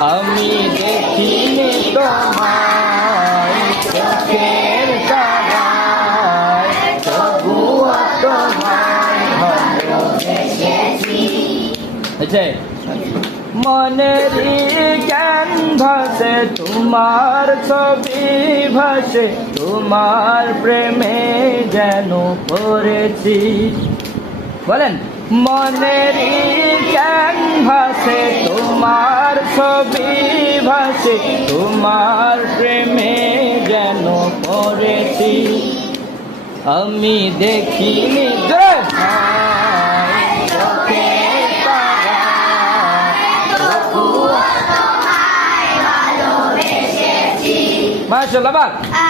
আমি দেখিনি তোমায় চোখের তারায়, তবুও তোমায় ভালোবেসেছি। মনেরই জ্ঞান ভাসে তোমার ছবি ভাসে, তোমার প্রেমে যেন পড়েছি। বলেন, মনেরই জ্ঞান ভাসে তোমার ছবি ভাসে, তোমার প্রেমে যেন পড়েছি। আমি দেখিনি মাশাআল্লাহ।